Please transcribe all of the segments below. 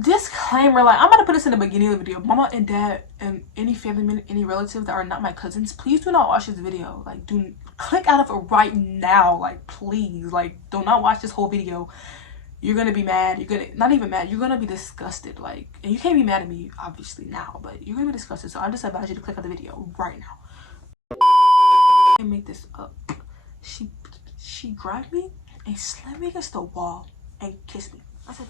disclaimer, like, I'm gonna put this in the beginning of the video. Mama and dad and any family member, any relative that are not my cousins, please do not watch this video. Like, do click out of it right now. Like, please, like, do not watch this whole video. You're gonna be mad. You're gonna not even mad. You're gonna be disgusted. Like, and you can't be mad at me obviously now, but you're gonna be disgusted. So I just advise you to click out the video right now. And make this up. She grabbed me and slammed me against the wall and kissed me. I said.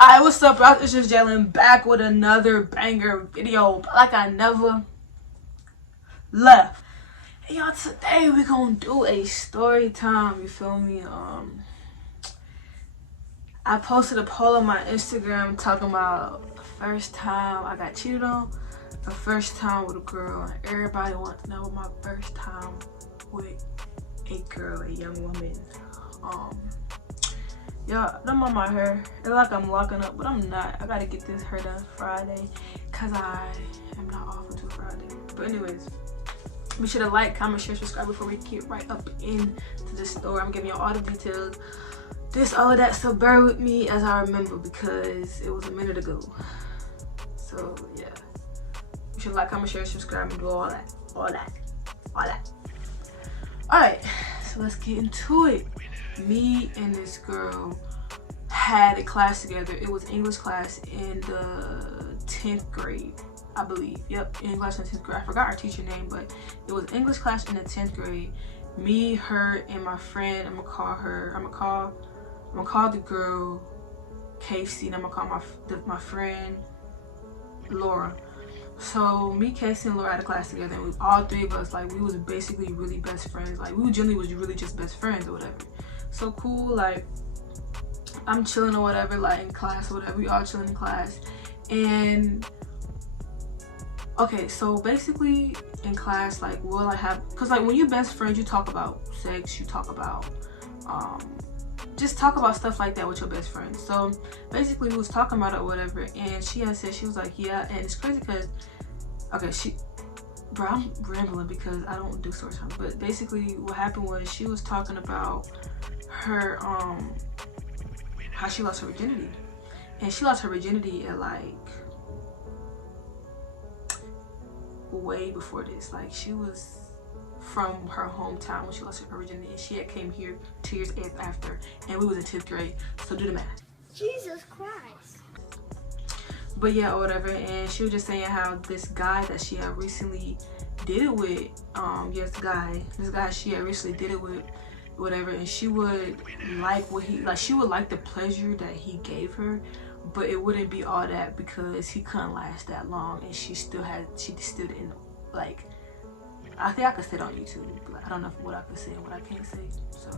Alright, what's up, y'all? It's Itzjustjaelyn back with another banger video, like I never left. Hey, y'all, today we're gonna do a story time. You feel me? I posted a poll on my Instagram talking about the first time I got cheated on, the first time with a girl, and everybody wants to know my first time with a girl, a young woman. Y'all, don't mind my hair. It's like I'm locking up, but I'm not. I gotta get this hair done Friday because I am not off until Friday. But anyways, be sure to like, comment, share, subscribe before we get right up into the story. I'm giving you all the details, this, all of that, so bear with me as I remember because it was a minute ago. So yeah, be sure to like, comment, share, subscribe, and do all that. Alright, so let's get into it. Me and this girl had a class together. It was English class in the 10th grade, I believe. Yep, English class in the 10th grade. I forgot our teacher name, but it was English class in the 10th grade. Me, her, and my friend. I'm gonna call the girl Casey, and I'm gonna call my friend Laura. So me, Casey, and Laura had a class together, and all three of us, like, we was basically really best friends. Like, we generally was really just best friends or whatever. So cool, like, I'm chilling or whatever, like, in class or whatever. We all chilling in class. And okay, so basically in class, like, we'll like have, because like when you best friends, you talk about sex, you talk about just talk about stuff like that with your best friends. So basically we was talking about it or whatever, and she had said, she was like, yeah. And it's crazy because, okay, bro, I'm rambling because I don't do story time, but basically what happened was she was talking about her how she lost her virginity. And she lost her virginity at like way before this. Like, she was from her hometown when she lost her virginity, and she had came here 2 years after, and we was in 10th grade, so do the math. Jesus Christ. But yeah, or whatever. And she was just saying how this guy that she had recently did it with, this guy she had recently did it with, whatever, and she would like what he, like, she would like the pleasure that he gave her, but it wouldn't be all that because he couldn't last that long, and she still didn't, like, I think I could say it on YouTube, but I don't know what I could say and what I can't say. So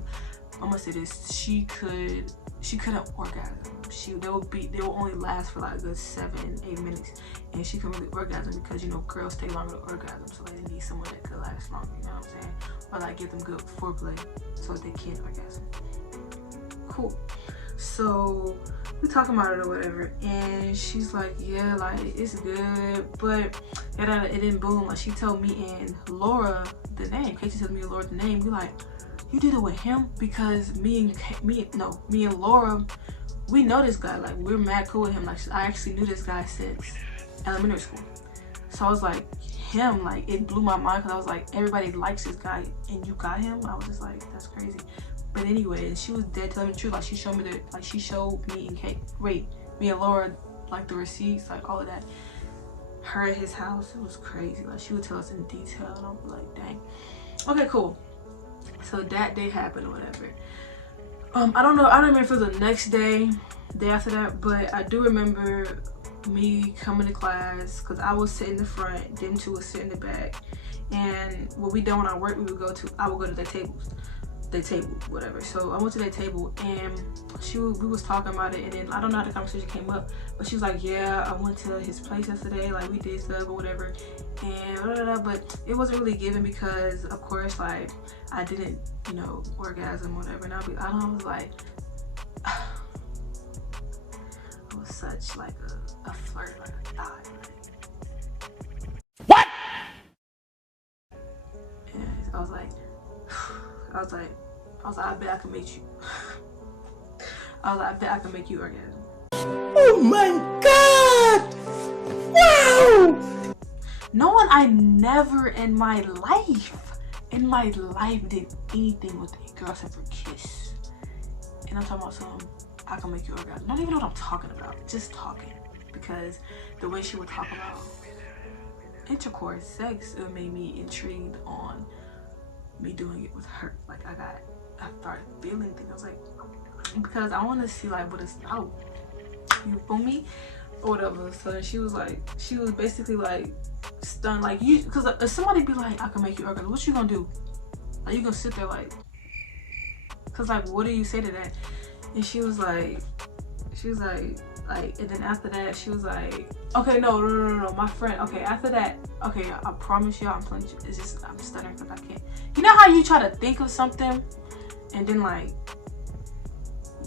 I'm gonna say this: she couldn't orgasm. They will only last for like a good 7-8 minutes, and she couldn't really orgasm because, you know, girls take longer to orgasm, so they need someone that could last longer. You know what I'm saying? Or like give them good foreplay so they can orgasm. Cool. So we talking about it or whatever, and she's like, yeah, like, it's good, but it didn't boom. Like, she told me and Laura the name. Casey told me and Laura the name. We like, you did it with him? Because me and Laura, we know this guy. Like, we're mad cool with him. Like, I actually knew this guy since elementary school. So I was like, him, like, it blew my mind because I was like, everybody likes this guy and you got him? I was just like, that's crazy. But anyway, she was dead telling me the truth. Like, she showed me me and Laura, like, the receipts, like, all of that. Her at his house, it was crazy. Like, she would tell us in detail, and I'm like, dang. Okay, cool. So that day happened or whatever. I don't remember if it was the next day after that, but I do remember me coming to class because I was sitting in the front, them two was sitting in the back, and when we done with our work, I would go to their tables. their table, whatever. So I went to their table and we was talking about it, and then I don't know how the conversation came up, but she was like, yeah, I went to his place yesterday, like we did stuff or whatever, and blah, blah, blah, but it wasn't really given because of course like I didn't, you know, orgasm or whatever. And I was like, I was such like a flirt, like a thought. What? And I was like, I bet I can make you. I bet I can make you orgasm. Oh my God! Wow! Knowing I never in my life did anything with a girl except for kiss. And I'm talking about something, I can make you orgasm. Not even know what I'm talking about, just talking. Because the way she would talk about intercourse, sex, it made me intrigued on me doing it with her. Like I started feeling things. I was like, because I want to see like what it's about. You feel me? Or whatever. So she was basically like stunned, like you, because if somebody be like, I can make you orgasm, what you gonna do? Like you gonna sit there like, cause like what do you say to that? And she was like, and then after that she was like, okay, no, my friend, okay, after that, okay, I promise you, I'm telling you, it's just I'm stuttering because I can't. You know how you try to think of something and then like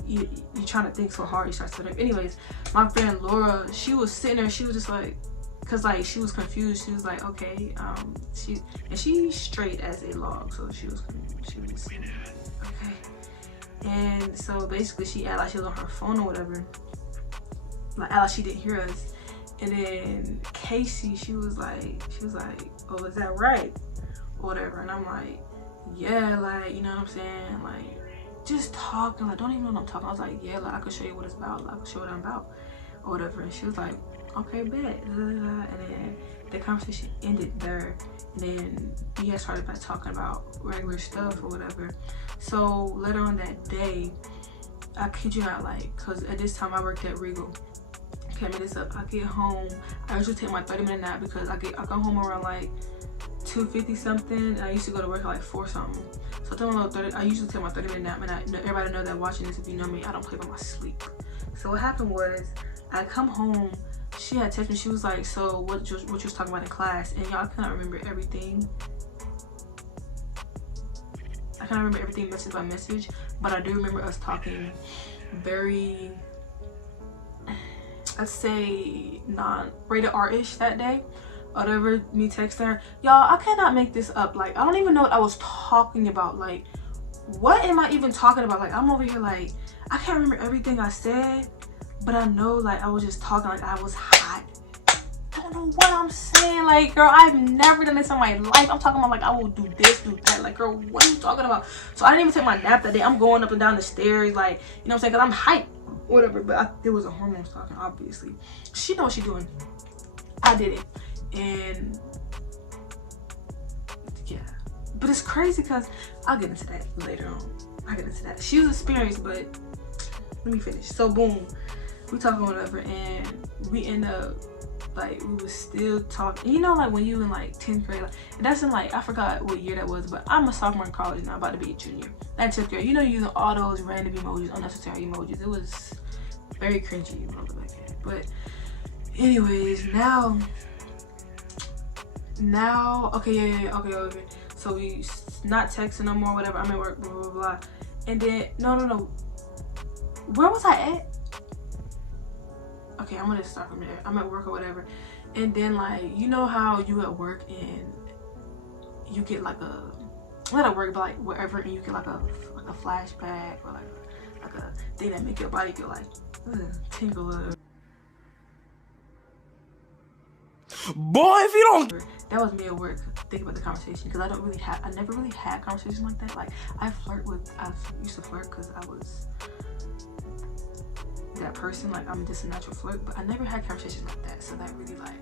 you trying to think so hard you start stuttering. Anyways, my friend Laura, she was sitting there, she was just like, cause like she was confused. She was like, okay, she's straight as a log, so she was okay. And so basically she acted like she was on her phone or whatever, like acted like she didn't hear us. And then Casey, she was like, oh, is that right or whatever? And I'm like, yeah, like, you know what I'm saying, like just talking, like don't even know what I'm talking. I was like, yeah, like I could show you what it's about, like I could show you what I'm about or whatever. And she was like, okay, bet. And then the conversation ended there, and then we had started by talking about regular stuff or whatever. So later on that day, I kid you not, like, because at this time I worked at Regal. Okay, I this up. I get home, I usually take my 30-minute nap because I come home around like 2:50 something, and I used to go to work at like 4 something. So I usually take my 30-minute nap, and everybody know that watching this, if you know me, I don't play by my sleep. So what happened was, I come home, she had texted me, she was like, so what you was talking about in class? And y'all, I cannot remember everything. I can't remember everything message by message, but I do remember us talking very, let's say, non-rated R-ish that day. Whatever, me texting her. Y'all, I cannot make this up. Like, I don't even know what I was talking about. Like, what am I even talking about? Like, I'm over here like, I can't remember everything I said, but I know like I was just talking like I was hot. I don't know what I'm saying. Like, girl, I've never done this in my life. I'm talking about like I will do this, do that. Like, girl, what are you talking about? So I didn't even take my nap that day. I'm going up and down the stairs, like, you know what I'm saying, because I'm hyped, whatever. But there was a hormones talking, obviously. She know what she's doing. I did it. And yeah, but it's crazy because I'll get into that later on. She was experienced, but let me finish. So boom, we talking whatever, and we end up like, we was still talking. You know, like when you in like 10th grade, like, that's in like, I forgot what year that was, but I'm a sophomore in college now, about to be a junior. That 10th grade, you know, using all those random emojis, unnecessary emojis. It was very cringy, you know, like that. But anyways, now okay, yeah, okay. So we not texting no more, whatever. I'm at work, blah blah blah. And then no, where was I at? Okay, I'm gonna start from there. I'm at work or whatever. And then like, you know how you at work and you get like a, not at work, but like wherever, and you get like a flashback or like a thing that make your body feel like tingle or Boy, if you don't. That was me at work thinking about the conversation, because I never really had conversations like that. Like I used to flirt because I was that person, like I'm just a natural flirt, but I never had conversations like that. So that really like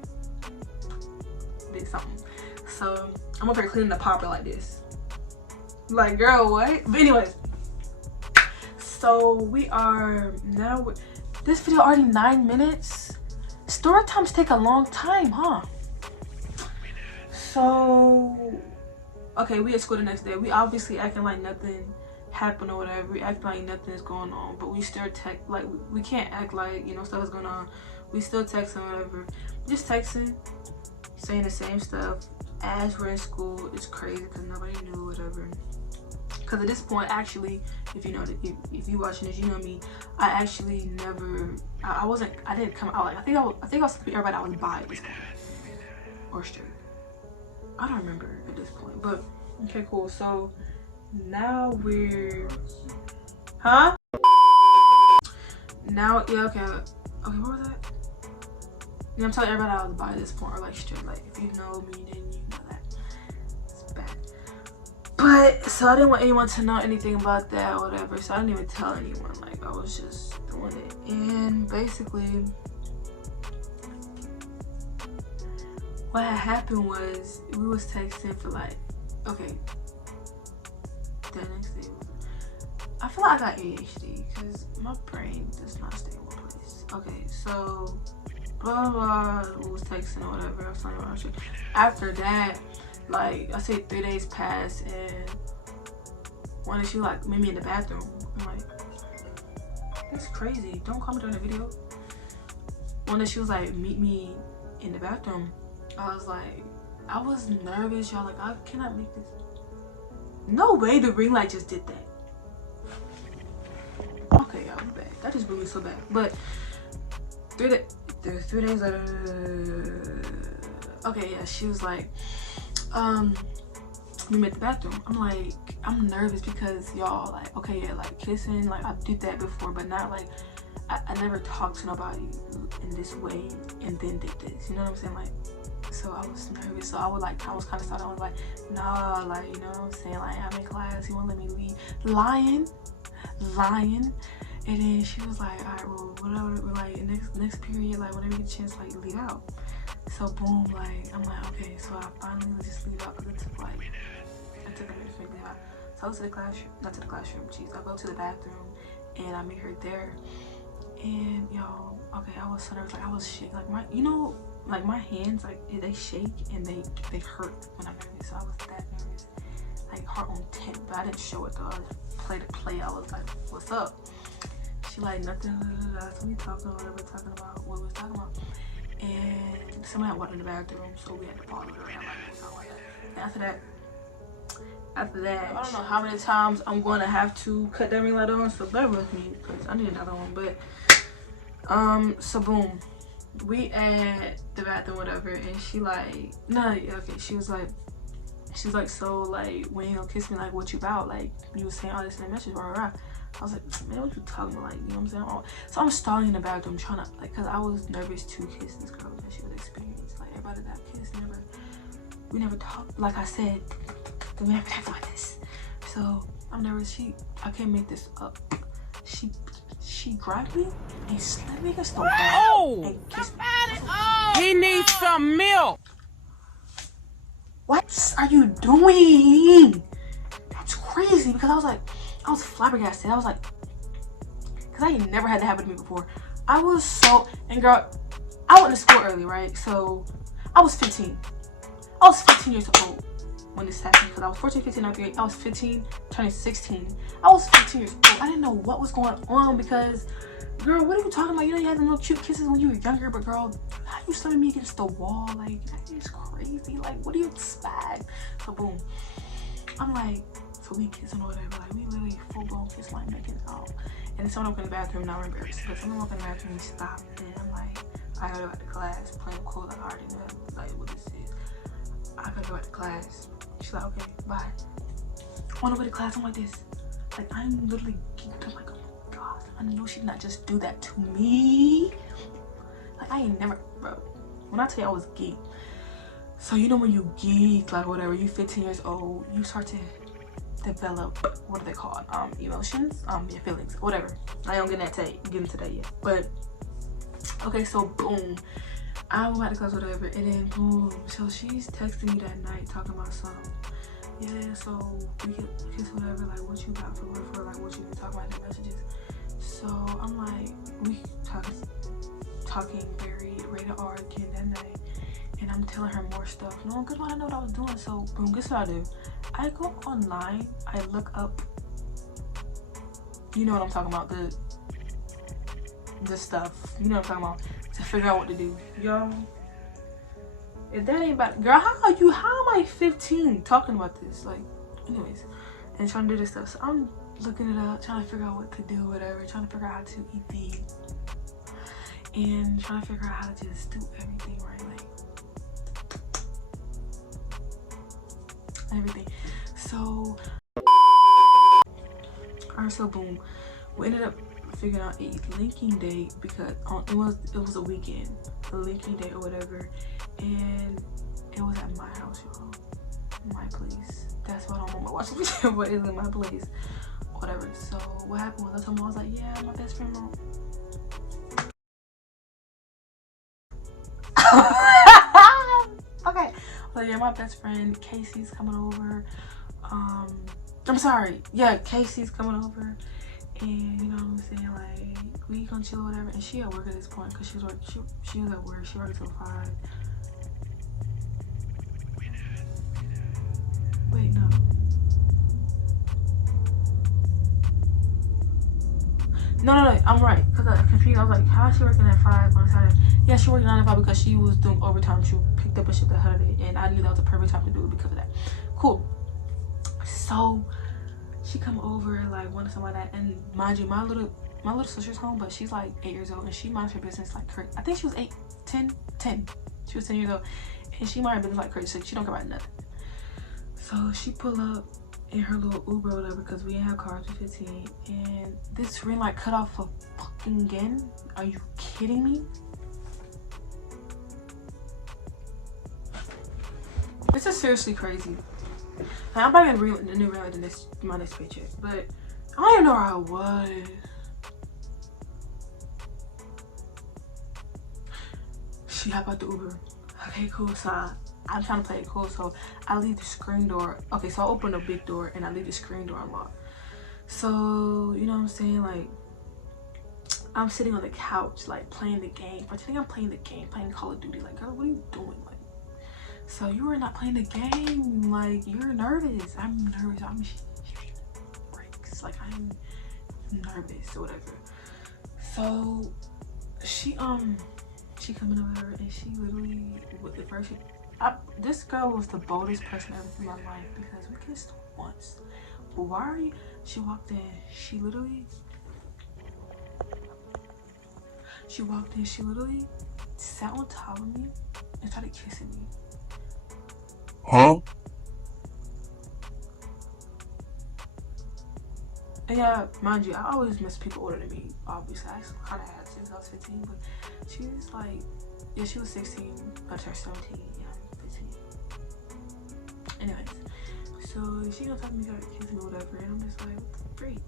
did something. So I'm up here cleaning the popper like this. Like, girl, what? But anyways, so we are now, this video already 9 minutes. Story times take a long time, huh? So okay, we at school the next day. We obviously acting like nothing happen or whatever. We act like nothing is going on, but we still text. Like we can't act like, you know, stuff is going on. We still texting or whatever. Just texting, saying the same stuff as we're in school. It's crazy because nobody knew whatever. Because at this point, actually, if you know, if you watching this, you know me. I actually never. I didn't come out. Like I think I was telling everybody I was bi at this point, or straight. I don't remember at this point, but okay, cool. So now we're, huh? Now, yeah, okay, what was that? Yeah, I'm telling everybody I was bi at this point, or like straight. Like if you know me, then you know that. It's bad. But so I didn't want anyone to know anything about that or whatever. So I didn't even tell anyone. Like I was just doing it, and basically, what had happened was we was texting for like, okay, the next day. I feel like I got ADHD because my brain does not stay in one place. Okay, so blah blah blah, we was texting or whatever. I was talking about shit. After that, like I say 3 days passed, and one day she like meet me in the bathroom. I'm like, that's crazy. Don't call me during the video. One day she was like, meet me in the bathroom. I was like, I was nervous, y'all. Like, I cannot make this. No way the ring light just did that. Okay, y'all, I'm bad. That just blew me so bad. But 3 days later, okay, yeah, she was like, we met at the bathroom. I'm like, I'm nervous because y'all, like, okay, yeah, like kissing, like I did that before, but not like, I never talked to nobody in this way and then did this. You know what I'm saying? Like, so I was nervous. So I was kind of starting. I was like, nah, like, you know what I'm saying? Like, I'm in class. He won't let me leave. Lying. And then she was like, all right, well, whatever. Like, next period, like, whenever you get a chance, like, leave out. So boom, like, I'm like, okay. So I finally just leave out because I took a minute to leave out. So I go to the classroom, not to the classroom, jeez. I go to the bathroom and I meet her there. And y'all, okay, I was so nervous. Like, I was shaking. Like, my hands, like, they shake and they hurt when I'm nervous. So I was that nervous, like heart on 10. But I didn't show it though. I just played the play. I was like, what's up? She like, nothing. So we talking or whatever, talking about what we was talking about. And somebody had water in the bathroom, so we had to follow her. And I'm like, and after that, I don't know how many times I'm going to have to cut that ring light on. So bear with me because I need another one. But so boom, we at the bathroom, whatever, and she like, she was like, so like, when you gonna kiss me, like, what you about? Like, you was saying all this in the message, rah. I was like, man, what you talking about? Like, you know what I'm saying? So I'm stalling in the bathroom trying to, like, cause I was nervous to kiss this girl that she was experienced. Like, everybody that kissed, we never talked. Like I said, we never talked about this. So I'm nervous. I can't make this up. She grabbed me and slammed me against the wall and kissed me. He needs some milk. What are you doing? That's crazy, because I was flabbergasted. I was like, because I ain't never had that happen to me before. I was so, and girl, I went to school early, right? So I was 15. I was 15 years old when this happened, because I was 14, 15, 19, I was 15, turning 16. I was 15 years old. I didn't know what was going on, because, girl, what are you talking about? You know, you had them little cute kisses when you were younger, but girl, how you slamming me against the wall? Like, that is crazy. Like, what do you expect? So boom, I'm like, so we kissing or whatever. Like, we literally full-blown kiss, like, making out. And then someone walked in the bathroom. Now we're embarrassed, but someone walked in the bathroom, we stopped, and I'm like, I gotta go back to class, playing cool. Like, I already know like what this is. I gotta go back to class. She's like, okay, bye. On the way to class, I'm like this. Like, I'm literally geeked. I'm like, oh my god, I know she did not just do that to me. Like, I ain't never, bro. When I tell you I was geeked. So, you know, when you geek, like, whatever, you 15 years old, you start to develop, what are they called? Emotions? Your feelings, whatever. I don't get into that yet. But, okay, so boom. I went back to class, whatever, and then boom. So she's texting me that night talking about something. Yeah, so we get kiss, whatever, like, what you got for like, what you been talking about in the messages. So I'm like, we talking very rated R again that night, and I'm telling her more stuff. No, because I know what I was doing. So boom, guess what I do? I go online, I look up You know what I'm talking about, the stuff. You know what I'm talking about, to figure out what to do. Y'all, if that ain't about, girl, how am I 15 talking about this? Like, anyways, and trying to do this stuff. So I'm looking it up, trying to figure out what to do, whatever, trying to figure out how to eat these, and trying to figure out how to just do everything right, like everything. So alright, so boom, we ended up figuring out a linking date because it was a weekend, a linking date or whatever, and it was at my house, y'all, my place. That's why I don't want to watch the video, but it's in my place, whatever. So what happened was I told him, I was like, yeah, my best friend won't. Okay, well, yeah, my best friend Casey's coming over. I'm sorry, yeah, Casey's coming over, and you know what I'm saying, like, we gonna chill or whatever. And she at work at this point because she was at work. She worked till 5. Wait, no. No, I'm right, because I was confused. I was like, how is she working at 5 on Saturday? Yeah, she working 9 to 5 because she was doing overtime. She picked up a shift ahead of it, and I knew that was the perfect time to do it because of that. Cool. So she come over and like wanted something like that, and mind you, my little sister's home, but she's like 8 years old, and she minds her business like crazy. I think she was 10. She was 10 years old, and she minded her business like crazy. So she don't care about nothing. So she pull up in her little Uber or whatever, because we didn't have cars at 15, and this ring light cut off for fucking again. Are you kidding me? This is seriously crazy. Now, I'm buying a new ring light in my next paycheck, but I don't even know where I was. She hop out the Uber. Okay, cool. So I'm trying to play it cool, so I leave the screen door. Okay, so I open the big door and I leave the screen door unlocked. So, you know what I'm saying? Like, I'm sitting on the couch, like, playing the game. Pretending I'm playing the game, playing Call of Duty. Like, girl, what are you doing? Like, so you were not playing the game. Like, you're nervous. I'm nervous. I'm breaks. Like, I'm nervous or whatever. So she coming over and she literally, with the first, this girl was the boldest person ever in my life because we kissed once. But why are you? She walked in. She literally sat on top of me and started kissing me. Huh? And yeah, mind you, I always miss people older than me. Obviously, I kind of had since I was 15, but she was like, yeah, she was 16, but her 17, yeah, 15. Anyways, so she gonna talk to me, started kissing me or whatever, and I'm just like, what the freak?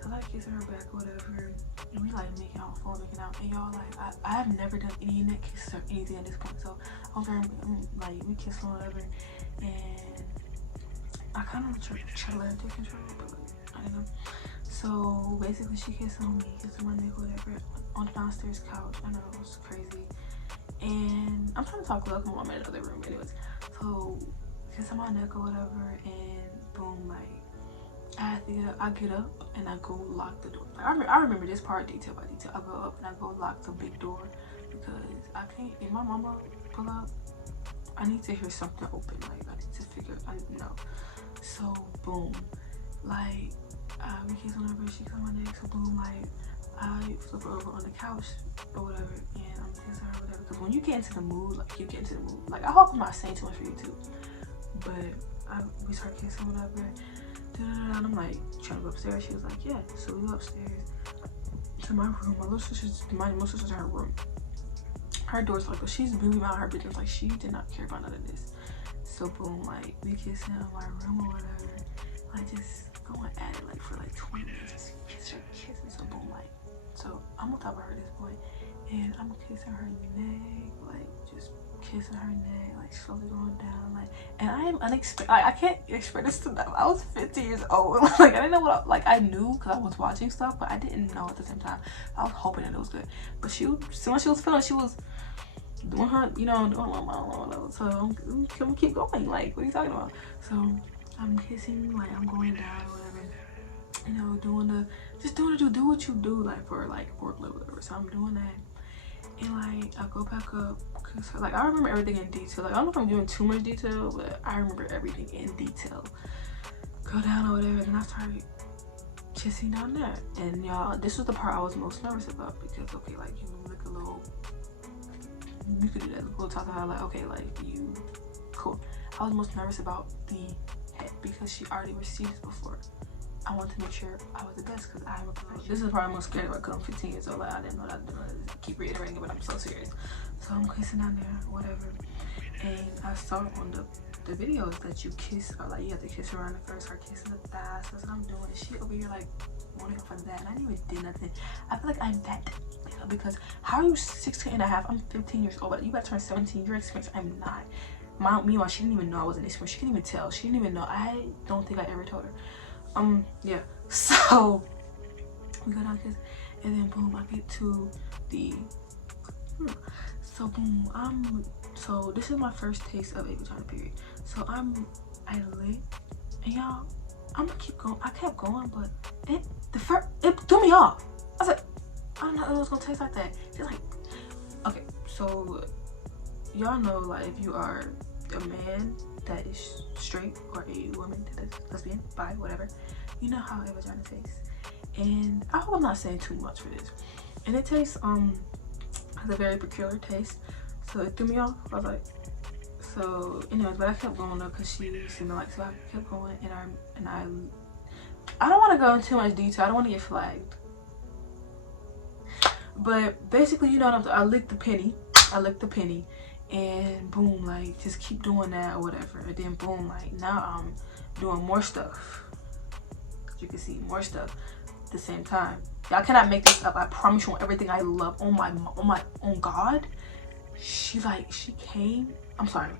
So I like kissing her back or whatever, and we like making out, making out, and y'all, like, I have never done any neck kisses or anything at this point, so I'm like, we kissed or whatever, and I kind of try to let her take control, but like, I don't know. So basically, she kissed on me, kissed on my neck, whatever, on the downstairs couch. I know, it was crazy. And I'm trying to talk loud, I'm in the other room, anyways. So kiss on my neck or whatever, and boom, like, I get up and I go lock the door. Like, I remember this part detail by detail. I go up and I go lock the big door because I can't. If my mama pull up, I need to hear something open. Like, I need to figure. I know. So boom, like, we kiss on her, she come on my neck. So boom, like, I flip her over on the couch or whatever, and I'm kissing her or whatever. Because when you get into the mood, like, you get into the mood. Like, I hope I'm not saying too much for you too, but we start kissing or whatever. And I'm like trying to go upstairs. She was like, yeah. So we go upstairs to my room. My little sister's in her room. Her door's locked, but she's really about her business. Like, she did not care about none of this. So boom, like, we kissing in my room or whatever. Like, just going at it like for like 20 minutes, just kissing. So boom, like, so I'm on top of her at this point, and I'm kissing her neck, like, just kissing her neck, like, slowly going down, like, and I am unexpected. Like, I can't expect this to them. I was 15 years old. Like, I didn't know what, like, I knew because I was watching stuff, but I didn't know at the same time. I was hoping that it was good, but as soon as she was feeling, she was doing her, you know, so I'm gonna keep going. Like, what are you talking about? So I'm kissing, like, I'm going down or whatever, you know, do what you do, like for like foreplay or whatever. So I'm doing that, and like I go back up, cause like I remember everything in detail. Like I don't know if I'm giving too much detail, but I remember everything in detail. Go down or whatever, and I started kissing down there. And y'all, this was the part I was most nervous about, because okay, like you look a little, you could do that little talk about like, okay, like you cool. I was most nervous about the head, because she already received this before. I wanted to make sure I was the best, because I'm a pro. This is probably I'm most scared about, because I'm 15 years old. Like I didn't know that. I keep reiterating it, but I'm so serious. So I'm kissing down there, whatever. And I saw on the videos that you kiss, or like you have to kiss around the first, or kissing the thighs. So that's what I'm doing. And she over here like wanting for that, and I didn't even did nothing. I feel like I'm that big, because how are you 16 and a half? I'm 15 years old, but you about to turn 17. You're experienced. I'm not. Meanwhile, she didn't even know I was an experienced. She couldn't even tell. She didn't even know. I don't think I ever told her. Yeah. So we go down kiss, and then boom, I get to the. So boom, so this is my first taste of a vagina period. So I lit, and y'all, I'm gonna keep going. I kept going, but it threw me off. I was like, I don't know it was gonna taste like that. It's like, okay, so y'all know, like, if you are a man that is straight, or a woman that is lesbian, bi, whatever, you know how a vagina tastes. And I hope I'm not saying too much for this. And it tastes has a very peculiar taste. So it threw me off. I was like, so anyways, but I kept going though, because she seemed to like, so I kept going, and I don't want to go into too much detail. I don't want to get flagged. But basically, you know what I licked the penny. And boom, like just keep doing that or whatever. And then boom, like now I'm doing more stuff. You can see more stuff at the same time. Y'all cannot make this up. I promise you on everything I love. On God. She came. I'm sorry.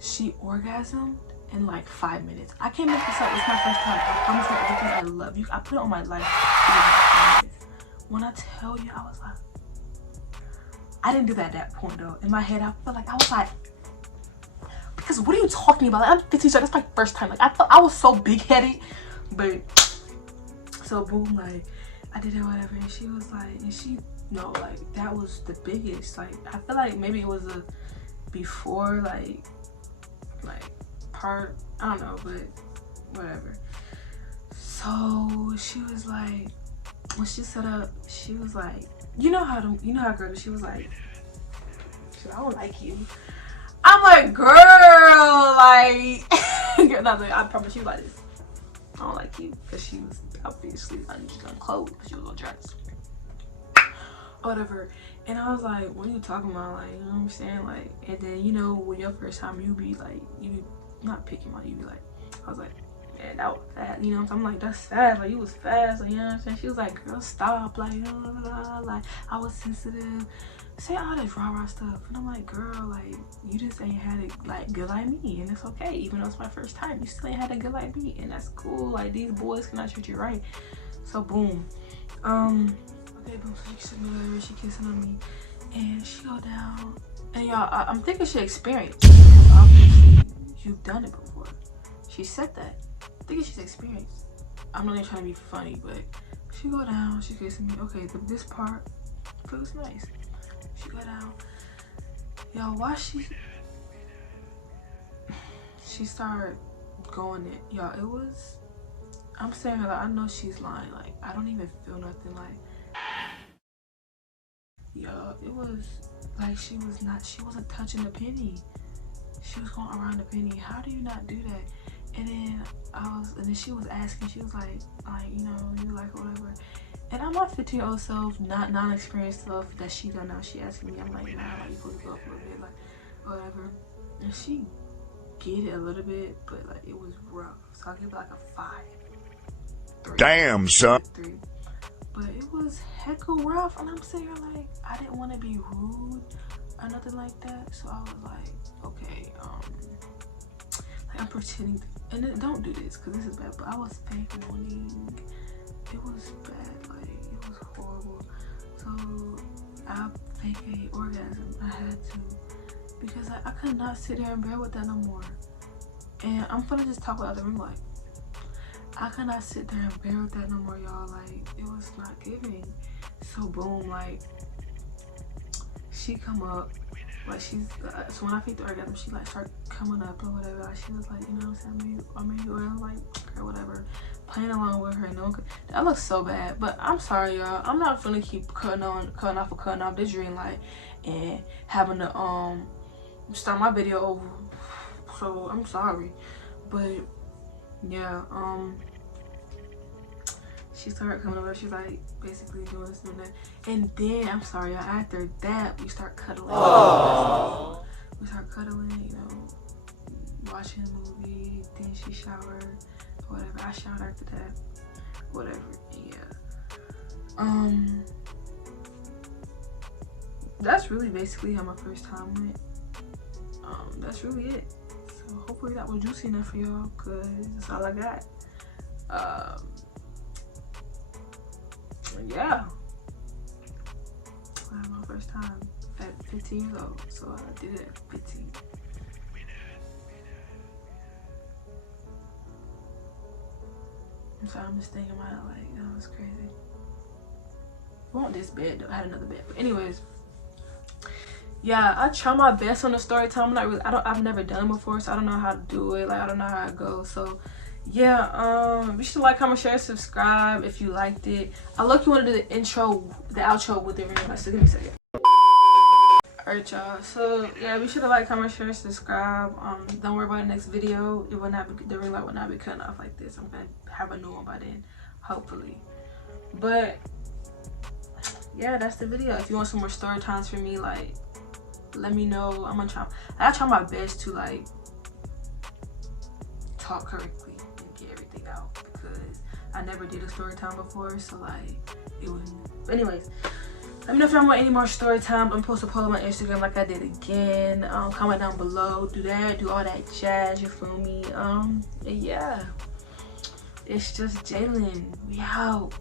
She orgasmed in like 5 minutes. I can't make this up. It's my first time. I promise you everything I love. I put it on my life. When I tell you, I was like, I didn't do that at that point though. In my head, I felt like I was like, because what are you talking about? Like, I'm 15, so that's my first time. Like I thought I was so big headed, but so boom, like I did it whatever, and she was like, and she. No, like that was the biggest. Like I feel like maybe it was a before like part, I don't know, but whatever. So she was like, when she set up, she was like, you know how girl, she was like, I don't like you. I'm like, girl, like nothing. I promise you like this. I don't like you, because she was obviously unclothed, because she was on dress. Whatever. And I was like, what are you talking about? Like, you know what I'm saying? Like, and then, you know, when your first time, you be like, you be not picking on, you be like, I was like, man, that was fast, you know. I'm like, that's fast, like you was fast, like, you know what I'm saying? She was like, girl, stop, like, blah, blah, blah, like I was sensitive, say all this rah stuff. And I'm like, girl, like you just ain't had it like good like me, and it's okay. Even though it's my first time, you still ain't had it good like me, and that's cool. Like these boys cannot treat you right. So boom, okay, boom, so she sitting over, she kissing on me, and she go down, and y'all, I'm thinking she experienced, because obviously you've done it before. She said that. I'm thinking she's experienced. I'm not even trying to be funny, but she go down, she kissing me. Okay, this part feels nice. She go down. Y'all, why she started going it. Y'all, it was, I'm saying her, like, I know she's lying. Like, I don't even feel nothing. Like, y'all, it was like she wasn't touching the penny. She was going around the penny. How do you not do that? And then she was asking, she was like, you know, you like whatever. And I'm my 15-year-old self, not non-experienced self that she don't know. She asking me, I'm like, nah, like you supposed to go up a little bit, like whatever. And she get it a little bit, but like it was rough. So I'll give it like a 5. 3. Damn, son. 3. But it was hecka rough, and I'm sitting here like, I didn't want to be rude or nothing like that. So I was like, okay, like I'm pretending, and then, don't do this because this is bad. But I was fake moaning. It was bad, like it was horrible. So I fake a orgasm. I had to, because I could not sit there and bear with that no more. And I'm gonna just talk about the ring, like I cannot sit there and bear with that no more, y'all. Like, it was not giving. So boom, like, she come up, like, she's so when I picked the orgasm, she like start coming up or whatever. Like, she was like, you know what I'm saying, I was like, or whatever, playing along with her. No, that looks so bad. But I'm sorry, y'all. I'm not gonna keep cutting off this green light and having to start my video over. So I'm sorry, but yeah, she started coming over. She's like basically doing this and that, and then I'm sorry, y'all, after that we start cuddling. Aww. We start cuddling, you know, watching a movie. Then she showered, whatever. I showered after that, whatever. Yeah. That's really basically how my first time went. That's really it. So hopefully that was juicy enough for y'all, cause that's all I got. Yeah, I had my first time at 15 years old, so I did it at 15. I'm sorry, I'm just thinking about it like, that was crazy. I want this bed though. I had another bed, but anyways, yeah, I try my best on the story time. I've never done it before, so I don't know how to do it. Like, I don't know how it goes. So yeah, be sure to like, comment, share, subscribe if you liked it. I look, you want to do the outro with the ring light, so give me a second. Alright, y'all, so yeah, be sure to like, comment, share, subscribe. Don't worry about the next video. It will not be, the ring light will not be cutting off like this. I'm gonna have a new one by then, hopefully. But yeah, that's the video. If you want some more story times from me, like, let me know. I try my best to like talk correctly and get everything out, because I never did a story time before, so like it wouldn't. But anyways, let me know if y'all want any more story time. I'm supposed to post on my Instagram like I did again. Comment down below, do all that jazz, you feel me? Yeah, it's just Jaelyn. We out.